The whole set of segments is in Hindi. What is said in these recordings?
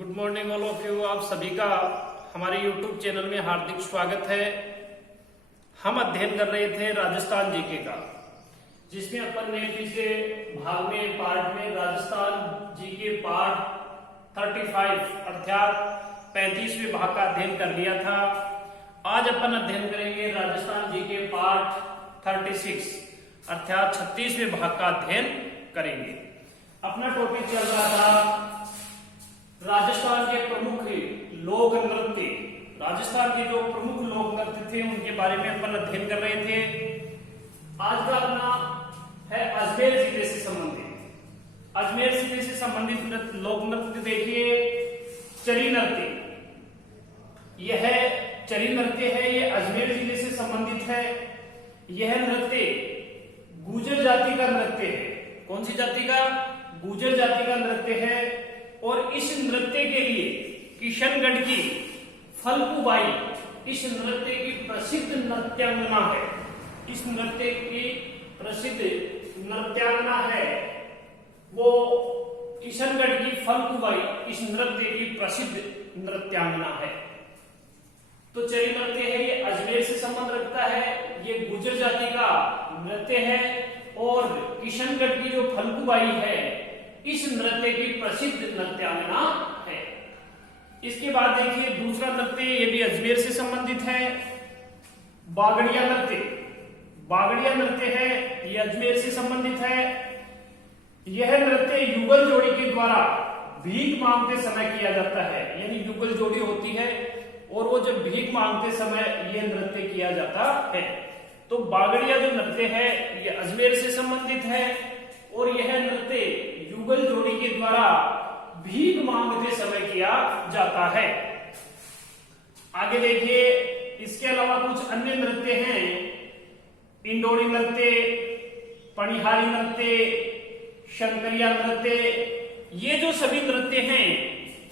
Good morning all of you. आप सभी का हमारे YouTube चैनल में हार्दिक स्वागत है। हम अध्ययन कर रहे थे राजस्थान जीके का, जिसमें अपन ने पिछले भाग में पार्ट में राजस्थान जीके पार्ट 35 अर्थात 35वें भाग का अध्ययन कर लिया था। आज अपन अध्ययन करेंगे राजस्थान जीके पार्ट 36 अर्थात 36वें भाग का अध्ययन करेंगे। अपना टॉपिक चल रहा था राजस्थान के प्रमुख लोक नृत्य। राजस्थान के जो प्रमुख लोक नृत्य थे उनके बारे में अपन अध्ययन कर रहे थे। आज का अपना है अजमेर जिले से संबंधित। अजमेर जिले से संबंधित लोक नृत्य देखिए, चरी नृत्य। यह चरी नृत्य है, ये अजमेर जिले से संबंधित है। यह नृत्य गुर्जर जाति का नृत्य है। कौन सी जाति का? गुर्जर जाति का नृत्य है। और इस नृत्य के लिए किशनगढ़ की फल्गुबाई इस नृत्य की प्रसिद्ध नृत्यांगना है। इस नृत्य की प्रसिद्ध नृत्यांगना है वो किशनगढ़ की फल्गुबाई इस नृत्य की प्रसिद्ध नृत्यांगना है। तो चरी नृत्य है, ये अजमेर से संबंध रखता है। ये गुर्जर जाति का नृत्य है और किशनगढ़ की जो फल्गुबाई है इस नृत्य की प्रसिद्ध नृत्यांगना है। इसके बाद देखिए दूसरा नृत्य, ये भी अजमेर से संबंधित है, बागड़िया नृत्य। बागड़िया नृत्य है, ये अजमेर से संबंधित है। यह नृत्य युगल जोड़ी के द्वारा भीख मांगते समय किया जाता है। यानी युगल जोड़ी होती है और वो जब भीख मांगते समय यह नृत्य किया जाता है। तो बागड़िया जो नृत्य है ये अजमेर से संबंधित है और यह नृत्य युगल जोड़ी के द्वारा भीख मांगते समय किया जाता है। आगे देखिए, इसके अलावा कुछ अन्य नृत्य हैं। इंडोरी नृत्य, पनिहारी नृत्य, शंकरिया नृत्य। ये जो सभी नृत्य हैं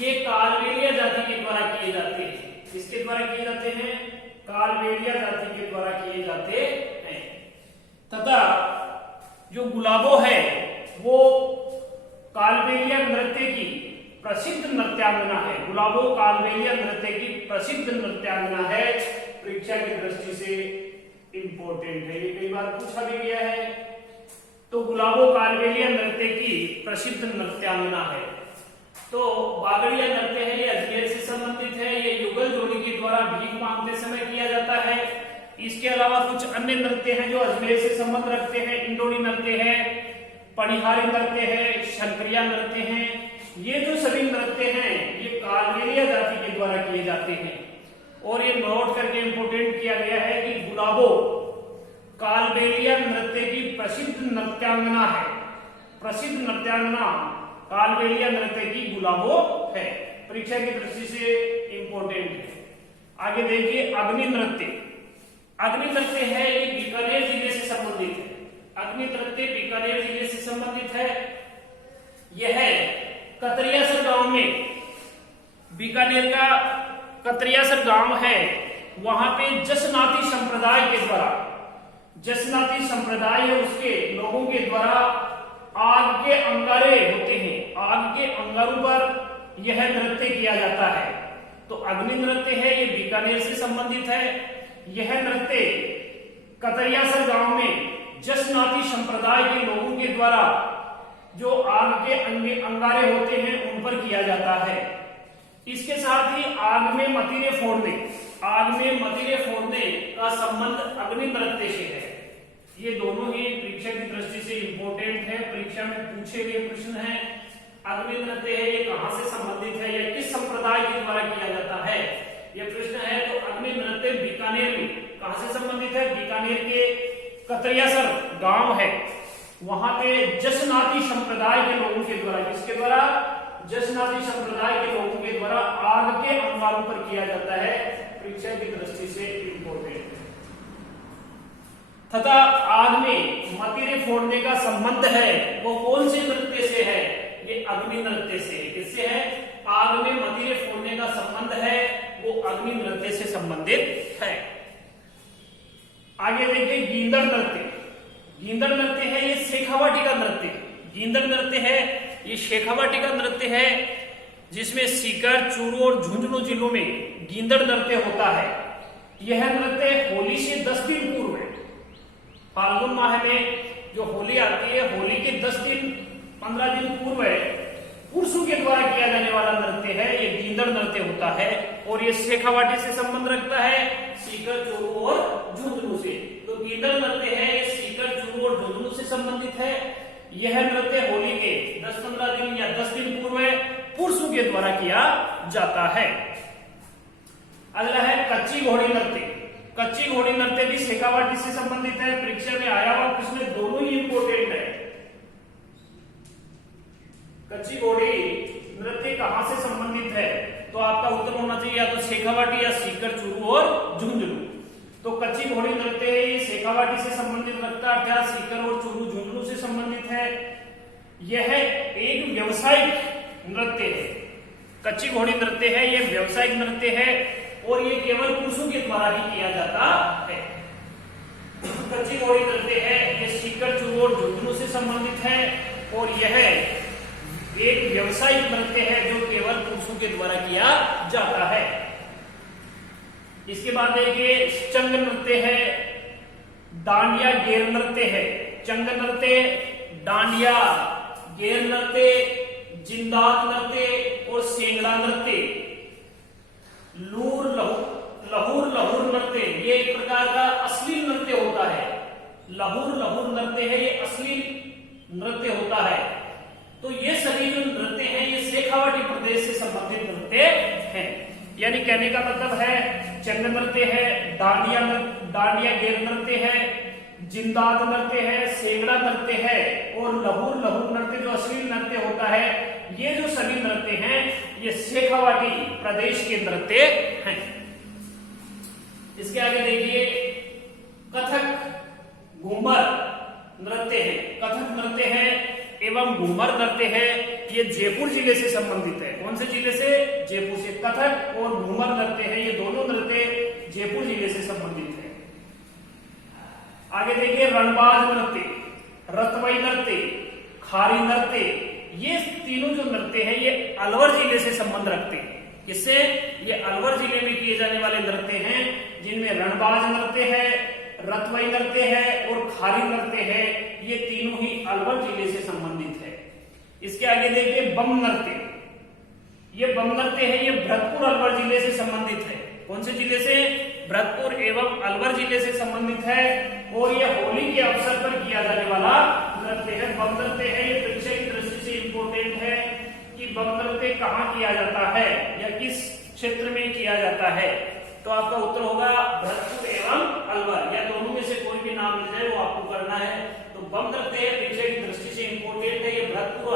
ये कालबेलिया जाति के द्वारा किए जाते हैं। किसके द्वारा किए जाते हैं? कालबेलिया जाति के द्वारा किए जाते हैं। तथा जो गुलाबो है वो कालबेलिया नृत्य की प्रसिद्ध नृत्यांगना है। गुलाबो कालबेलिया नृत्य की प्रसिद्ध नृत्यांगना है। परीक्षा की दृष्टि से इंपॉर्टेंट है, ये कई बार पूछा भी गया है। तो गुलाबो कालबेलिया नृत्य की प्रसिद्ध नृत्यांगना है। तो बागड़िया नृत्य है, ये अजमेर से संबंधित है। ये युगल जोड़ी के द्वारा भीख मांगते समय किया जाता है। इसके अलावा कुछ अन्य नृत्य हैं जो अजमेर से संबंध रखते हैं। इंडोरी नृत्य है, पनिहारी नृत्य है, शंकरिया नृत्य है। ये जो सभी नृत्य हैं ये कालबेलिया जाति के द्वारा किए जाते हैं। और ये नोट करके इंपोर्टेंट किया गया है कि गुलाबो कालबेलिया नृत्य की प्रसिद्ध नृत्यांगना है। प्रसिद्ध नृत्यांगना कालबेलिया नृत्य की गुलाबो है। परीक्षा की दृष्टि से इंपोर्टेंट है। आगे देखिए अग्नि नृत्य। अग्नि नृत्य है, ये बीकानेर जिले से संबंधित है। अग्नि नृत्य बीकानेर जिले से संबंधित है। यह कतरियासर गांव में, बीकानेर का कतरियासर गांव है, वहां पे जसनाती संप्रदाय के द्वारा, जसनाती संप्रदाय है उसके लोगों के द्वारा आग के अंगारे होते हैं। आग के अंगारों पर यह नृत्य किया जाता है। तो अग्नि नृत्य है, ये बीकानेर से संबंधित है। यह नृत्य कतरियासर गांव में जसनाती संप्रदाय के लोगों के द्वारा जो आग के अंगारे होते हैं उन पर किया जाता है। इसके साथ ही आग में मतीरे फोड़ने, आग में मतीरे फोड़ने का संबंध अग्नि नृत्य से है। ये दोनों ही परीक्षा की दृष्टि से इंपॉर्टेंट है, परीक्षा में पूछे गए प्रश्न है। अग्नि नृत्य है, ये कहां से संबंधित है या किस संप्रदाय के द्वारा किया जाता है, ये प्रश्न है। तो अग्नि नृत्य बीकानेर में कहां से संबंधित है? बीकानेर के कतरियासर गांव है, वहां पे जसनाती संप्रदाय के लोगों के द्वारा, किसके द्वारा? जसनाती संप्रदाय के लोगों के द्वारा आग के अंगारों पर किया जाता है। परीक्षा की दृष्टि से इंपॉर्टेंट है। तथा आग में मतीरे फोड़ने का संबंध है वो कौन से नृत्य से है? ये अग्नि नृत्य से। किससे है? आग में मतीरे फोड़ने का संबंध है वो अग्नि नृत्य से संबंधित है। आगे देखिए गींदड़ नृत्य। गींदड़ नृत्य है, ये शेखावाटी का नृत्य। गींदड़ नृत्य है, ये शेखावाटी का नृत्य है। जिसमें सीकर, चूरू और झुंझुनू जिलों में गींदड़ नृत्य होता है। यह नृत्य होली से 10 दिन पूर्व, फाल्गुन माह में जो होली आती है, होली के 10 दिन 15 दिन पूर्व पुरुषों के द्वारा किया जाने वाला नृत्य है, ये गींदड़ नृत्य होता है। और ये शेखावाटी से संबंध रखता है, सीकर, चूरू और झुंझुनू से। तो गींदड़ नृत्य है, ये सीकर, चूरू और झुंझुनू से संबंधित है। यह नृत्य होली के 10-15 दिन या 10 दिन पूर्व पुरुषों के द्वारा किया जाता है। अगला है कच्ची घोड़ी नृत्य। कच्ची घोड़ी नृत्य भी शेखावाटी से संबंधित है, परीक्षा में आया हुआ प्रश्न दोनों ही इंपोर्टेंट है। कच्ची घोड़ी नृत्य कहां से संबंधित है? तो आपका उत्तर होना चाहिए या तो शेखावाटी या सीकर, चूरू और झुंझुनू। तो कच्ची घोड़ी नृत्य है, शेखावाटी से संबंधित रखता है, अर्थात सीकर और चूरू, झुंझुनू से संबंधित है। यह एक व्यावसायिक नृत्य है। कच्ची घोड़ी नृत्य है, यह व्यावसायिक नृत्य है और ये केवल पुरुषों के द्वारा ही किया जाता है। कच्ची घोड़ी नृत्य है, यह सीकर, चूरू और झुंझुनू से संबंधित है और यह एक व्यावसायिक नृत्य है जो केवल पुरुषों के द्वारा किया जाता है। इसके बाद देखिए चंग नृत्य है, डांडिया गेर नृत्य है। चंग नृत्य, डांडिया गेर नृत्य, जिंदात नृत्य और सेंगड़ा नृत्य, लहूर लहूर नृत्य, ये एक प्रकार का अश्लील नृत्य होता है। लहूर नृत्य है, ये अश्लील नृत्य होता है। तो ये सभी जो नृत्य हैं, ये शेखावाटी प्रदेश से संबंधित नृत्य हैं। यानी कहने का मतलब है चंग नृत्य है, डांडिया गेर नृत्य है, जिंदात नृत्य है, सेंगड़ा नृत्य है और लहूर नृत्य जो अश्लील नृत्य होता है, ये जो सभी नृत्य हैं ये शेखावाटी प्रदेश के नृत्य हैं। इसके आगे देखिए कथक घूमर नृत्य है। कथक नृत्य है एवं घूमर नृत्य है, ये जयपुर जिले से संबंधित है। कौन से जिले से? जयपुर से। कथक और घूमर नृत्य है, ये दोनों नृत्य जयपुर जिले से संबंधित है। आगे देखिए रणबाज नृत्य, रतवई नृत्य, खारी नृत्य, ये तीनों जो नृत्य है ये अलवर जिले से संबंध रखते हैं। किससे? ये अलवर जिले में किए जाने वाले नृत्य हैं, जिनमें रणबाज नृत्य है, रतवई नृत्य है और खारी नृत्य है, ये तीनों ही अलवर जिले से संबंधित है। इसके आगे देखिए बम नृत्य। ये बम नृत्य है, ये भरतपुर अलवर जिले से संबंधित है। कौन से जिले से? भरतपुर एवं अलवर जिले से संबंधित है और ये होली के अवसर पर किया जाने वाला नृत्य है। बम नृत्य है, ये परीक्षा की दृष्टि से इंपोर्टेंट है कि बम नृत्य कहाँ किया जाता है या किस क्षेत्र में किया जाता है। तो आपका उत्तर होगा भरतपुर एवं अलवर, या दोनों में से कोई भी नाम मिल जाए वो आपको करना है। तो बम नृत्य परीक्षा की दृष्टि से इंपोर्टेंट है, ये भरतपुर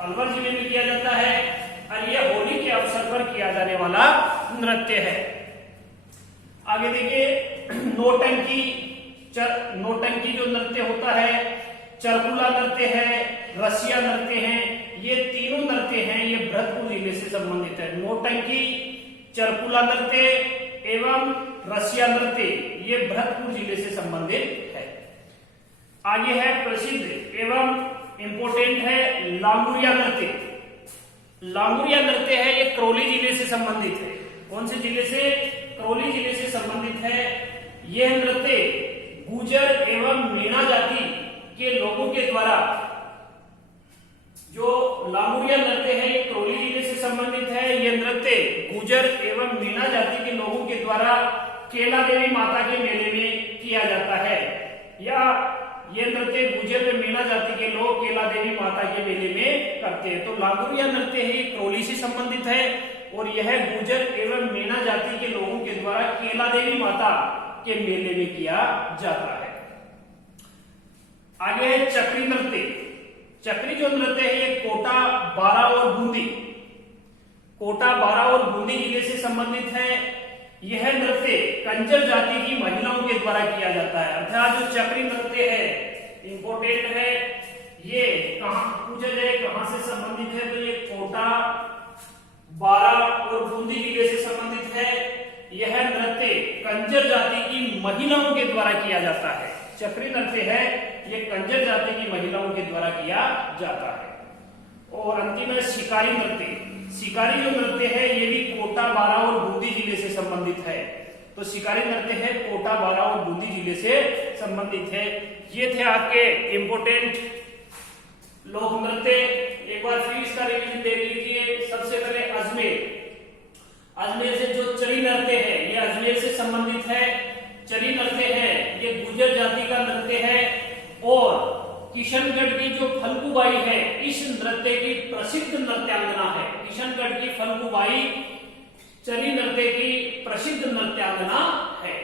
अलवर जिले में किया जाता है और ये होली के अवसर पर किया जाने वाला नृत्य है। आगे देखिए नौटंकी जो नृत्य होता है, चरकुला नृत्य है, रसिया नृत्य है, ये तीनों नृत्य हैं, ये भरतपुर जिले से संबंधित है। नौटंकी, चरकुला नृत्य एवं रसिया नृत्य, ये भरतपुर जिले से संबंधित है। आगे है प्रसिद्ध एवं इंपोर्टेंट है लांगुरिया नृत्य। लांगुरिया नृत्य है, ये करौली जिले से संबंधित है। कौन से जिले से? करौली जिले से संबंधित है। यह नृत्य गुर्जर एवं मीणा जाति के लोगों के द्वारा, जो लांगुरिया नृत्य है ये करौली जिले से संबंधित है। यह नृत्य गुर्जर एवं मीणा जाति के लोगों के द्वारा केला देवी माता के मेले में किया जाता है, या यह नृत्य गुर्जर व मीणा जाति के लोग केला देवी माता के मेले में करते हैं। तो लांगुरिया नृत्य है, करौली से संबंधित है और यह गुर्जर एवं मीणा जाति के लोगों के द्वारा केला देवी माता के मेले में किया जाता है। आगे है चक्री नृत्य। चक्री जो नृत्य है ये कोटा, बारा और बूंदी, कोटा, बारा और बूंदी जिले से संबंधित है। यह नृत्य कंजर जाति की महिलाओं के द्वारा किया जाता है। अर्थात जो चक्री नृत्य है इंपोर्टेंट है, ये कहां पूछा जाए कहां से संबंधित है, तो ये कोटा, बारा और बूंदी जिले से संबंधित है। यह नृत्य कंजर जाति की महिलाओं के द्वारा किया जाता है। चक्री नृत्य है, ये कंजर जाति की महिलाओं के द्वारा किया जाता है। और अंतिम है शिकारी नृत्य। शिकारी जो नृत्य है ये भी कोटा, बारां और बूंदी जिले से संबंधित है। तो शिकारी नृत्य है कोटा, बारां और बूंदी जिले से संबंधित है। ये थे आपके इंपोर्टेंट लोक नृत्य। एक बार फिर इसका रिवीजन देख लीजिए। सबसे पहले अजमेर से जो चरी नृत्य है ये अजमेर से संबंधित है। चरी नृत्य है ये गुर्जर जाति का नृत्य है। और किशनगढ़ की जो फल्गुबाई है इस नृत्य की प्रसिद्ध नृत्यांगना है। किशनगढ़ की फल्गुबाई चरी नृत्य की प्रसिद्ध नृत्यांगना है।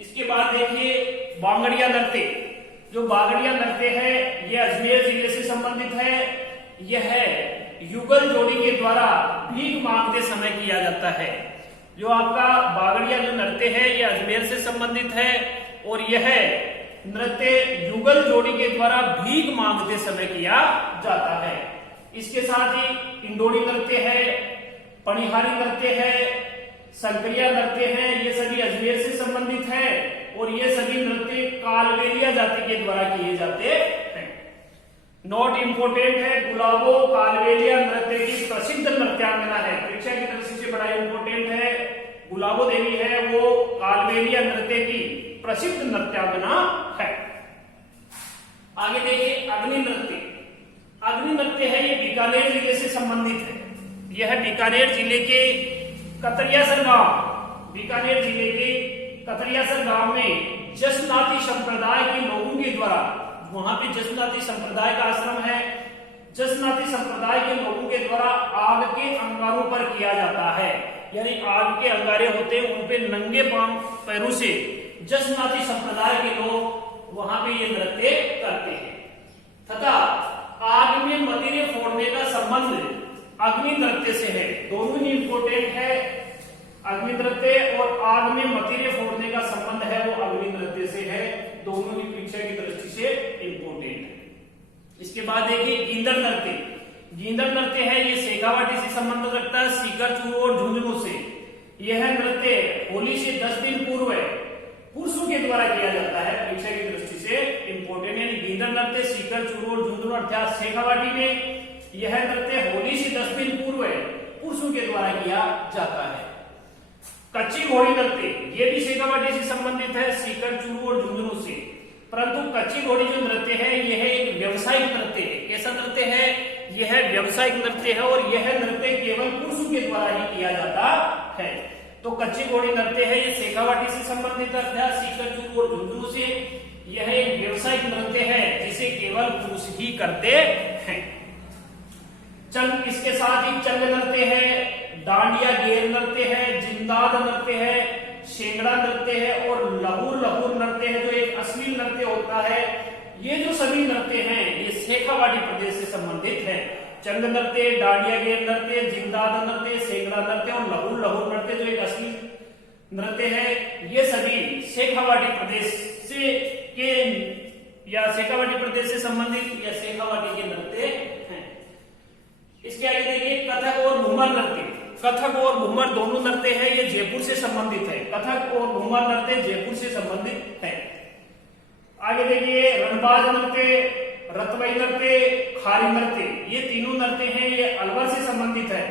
इसके बाद देखिए बांगड़िया नृत्य। जो बांगड़िया नृत्य है यह अजमेर जिले से संबंधित है। यह युगल जोड़ी के द्वारा भीख मांगते समय किया जाता है। जो आपका बांगड़िया जो नृत्य है यह अजमेर से संबंधित है और यह नृत्य युगल जोड़ी के द्वारा भीख मांगते समय किया जाता है। इसके साथ ही इंडोरी नृत्य है, पनिहारी नृत्य है, संकरिया नृत्य है, ये सभी अजमेर से संबंधित है और ये सभी नृत्य कालबेलिया जाति के द्वारा किए जाते हैं। नोट इंपोर्टेंट है, गुलाबो कालबेलिया नृत्य की प्रसिद्ध नृत्यांगना है। परीक्षा की दृष्टि से बड़ा इंपोर्टेंट है। गुलाबो देवी है वो कालबेलिया नृत्य की प्रसिद्ध नृत्यांगना है। आगे देखिए अग्नि नृत्य। अग्नि नृत्य है ये बीकानेर जिले से संबंधित है। यह बीकानेर जिले के कतरियासर गांव, बीकानेर जिले के कतरियासर गांव में जसनाती संप्रदाय के लोगों के द्वारा, वहां पे जसनाती संप्रदाय का आश्रम है, जसनाती संप्रदाय के लोगों के द्वारा आग के अंगारों पर किया जाता है। यानी आग के अंगारे होते हैं उन पे नंगे पांव पैरों से जसनाती संप्रदाय के लोग वहां पे ये नृत्य करते हैं। तथा आग में मदिरे फोड़ने का संबंध अग्नि नृत्य से है। दोनों ही इंपोर्टेंट है। अग्नि नृत्य और आग में मदिरे फोड़ने का संबंध है वो अग्नि नृत्य से है। दोनों ही परीक्षा की दृष्टि से इंपोर्टेंट है। इसके बाद देखिए गींदड़ नृत्य। गींदड़ नृत्य है ये शेखावाटी से संबंध रखता है, सीकर, चूरू और झुंझुनू से। यह नृत्य होली से 10 दिन पूर्व पुरुषों के द्वारा किया जाता है। परीक्षा की दृष्टि से इंपोर्टेंट। यानी गींदड़ नृत्य सीकर, चूरू और झुंझुनू अर्थात शेखावाटी में यह नृत्य होली से 10 दिन पूर्व पुरुषों के द्वारा किया जाता है। कच्ची घोड़ी नृत्य ये भी शेखावाटी से संबंधित है, सीकर, चूरू और झुंझुनू से। परंतु कच्ची घोड़ी जो नृत्य है यह एक व्यवसायिक नृत्य है। कैसा नृत्य है? यह व्यवसायिक नृत्य है और यह नृत्य केवल पुरुषों के द्वारा ही किया जाता है। तो कच्ची घोड़ी नृत्य है ये शेखावाटी से संबंधित है, सीकर, चूरू और झुंझुनू से। यह एक व्यवसायिक नृत्य है जिसे केवल पुरुष ही करते हैं। चंग, इसके साथ ही चंग नृत्य है, डांडिया गेर नृत्य है, जिंदाद नृत्य है, शेंगड़ा नृत्य है और लहुर लहुर नृत्य है जो एक अश्लील नृत्य होता है। ये जो सभी नृत्य हैं ये शेखावाटी प्रदेश से संबंधित है। चंग नृत्य, डांडिया गेर नृत्य, जिंदाद नृत्य, शेंगड़ा नृत्य और लहुर लहुर नृत्य जो एक अश्लील नृत्य है ये सभी शेखावाटी प्रदेश से के या शेखावाटी प्रदेश से संबंधित या शेखावाटी के नृत्य हैं। इसके आगे देखिए कथक और घूमर नृत्य। कथक और घूमर दोनों नृत्य है ये जयपुर से संबंधित है। कथक और घूमर नृत्य जयपुर से संबंधित है। आगे देखिए रणबाज नृत्य, रतवई नृत्य, खारी नृत्य, ये तीनों नृत्य हैं ये अलवर से संबंधित है।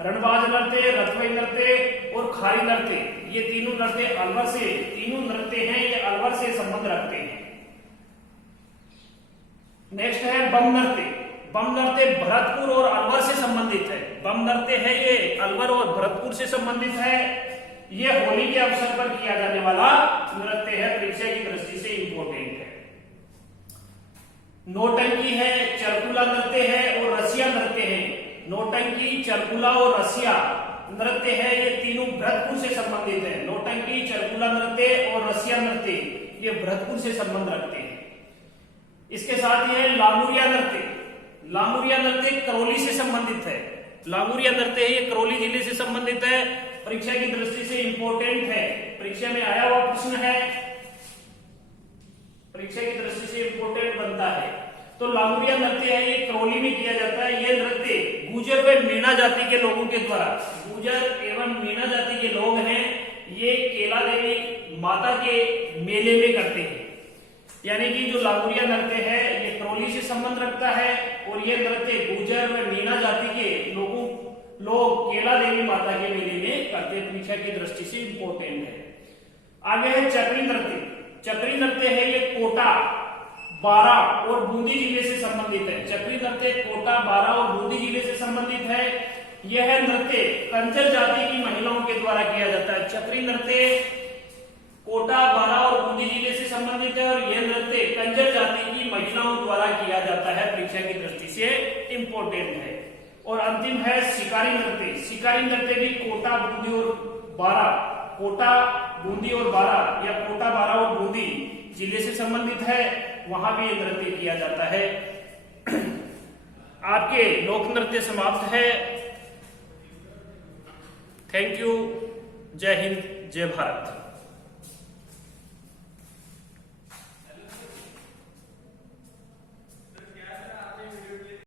रणबाज नृत्य, रतवई नृत्य और खारी नृत्य ये तीनों नृत्य अलवर से, तीनों नृत्य हैं ये अलवर से संबंध रखते हैं। नेक्स्ट है बम नृत्य। बम नृत्य भरतपुर और अलवर से संबंधित है। बम नृत्य है ये अलवर और भरतपुर से संबंधित है। ये होली के अवसर पर किया जाने वाला नृत्य है। परीक्षा की दृष्टि से इंपोर्टेंट है। नौटंकी है, चरकुला नृत्य है और रसिया नृत्य है। नौटंकी, चरकुला और रसिया नृत्य है ये तीनों भरतपुर से संबंधित है। नौटंकी, चरकुला नृत्य और रसिया नृत्य ये भरतपुर से संबंध रखते हैं। इसके साथ ही है लामुरिया नृत्य। लामुरिया नृत्य करौली से संबंधित है। लामुरिया नृत्य है ये करौली जिले से संबंधित है। परीक्षा की दृष्टि से इंपोर्टेंट है। परीक्षा में आया हुआ प्रश्न है, परीक्षा की दृष्टि से इंपोर्टेंट बनता है। तो लामुरिया नृत्य है ये करौली में किया जाता है। ये नृत्य गुर्जर व मीणा जाति के लोगों के द्वारा, गुर्जर एवं मीणा जाति के लोग हैं ये केला देवी माता के मेले में करते हैं। यानी कि जो लामुरिया नृत्य है ये करौली से संबंध रखता है और ये नृत्य गुर्जर व मीणा जाति के लोगों लोग केला देवी माता के मेले में करते परीक्षा की दृष्टि से इंपॉर्टेंट है। आगे है चक्री नृत्य। चक्री नृत्य है ये कोटा, बारा और बूंदी जिले से संबंधित है। चक्री नृत्य कोटा, बारा और बूंदी जिले से संबंधित है। यह नृत्य कंचर जाति की महिलाओं के द्वारा किया जाता है। चक्री नृत्य कोटा, बारा और बूंदी जिले से संबंधित है और यह नृत्य कंचर जाति की महिलाओं द्वारा किया जाता है, परीक्षा की दृष्टि से इंपॉर्टेंट है। और अंतिम है शिकारी नृत्य। शिकारी नृत्य भी कोटा, बूंदी और बारा, कोटा, बूंदी और बारा या कोटा, बारा और बूंदी जिले से संबंधित है, वहां भी ये नृत्य किया जाता है। आपके लोक नृत्य समाप्त है। Thank you. जय हिंद, जय भारत।